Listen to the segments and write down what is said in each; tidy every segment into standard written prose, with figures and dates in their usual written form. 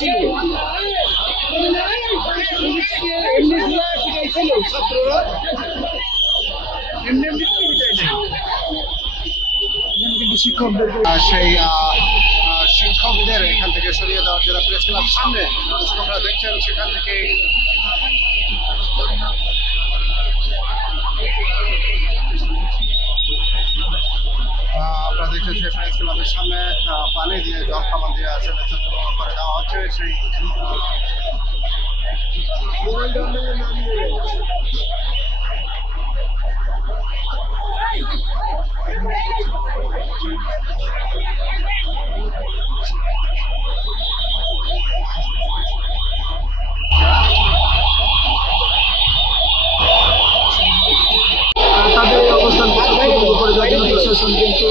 ছিল ছাত্ররা এমনি এমনি কিন্তু শিক্ষকদের এখান থেকে সরিয়ে দেওয়ার জন্য প্রেস ক্লাব সামনে আপনারা দেখছেন সেখান থেকে আপনারা দেখছেন সেই প্রেস ক্লাবের সামনে পানি দিয়ে জল খাবার দিয়ে আসলে করে দেওয়া হচ্ছে সেই তাদের অবস্থান করে যাওয়ার জন্য প্রশাসন কিন্তু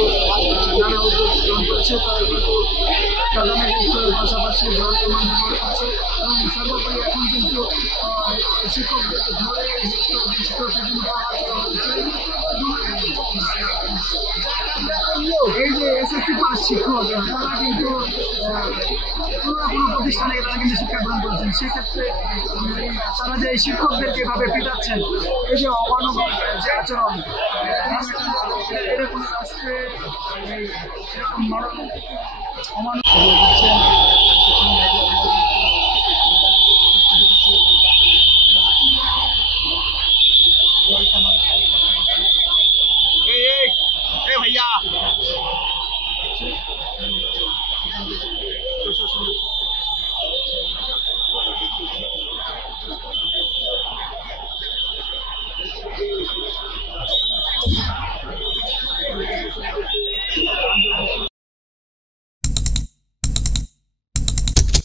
নানা উদ্যোগ গ্রহণ করেছে। তারা কিন্তু পাশাপাশি জল কমানো করছে এবং সর্বোপরি এখন কিন্তু শিক্ষকদেরকে ধরে এই যে এসএসসি পাস শিক্ষক তারা কিন্তু কোনো প্রতিষ্ঠানে তারা কিন্তু শিক্ষা গ্রহণ করেছেন। সেক্ষেত্রে তারা যে শিক্ষকদেরকে এভাবে পিটাচ্ছেন, এই যে অমানবিক যে আচরণ, এটা কোনো রাষ্ট্রে এরকম অমানবিক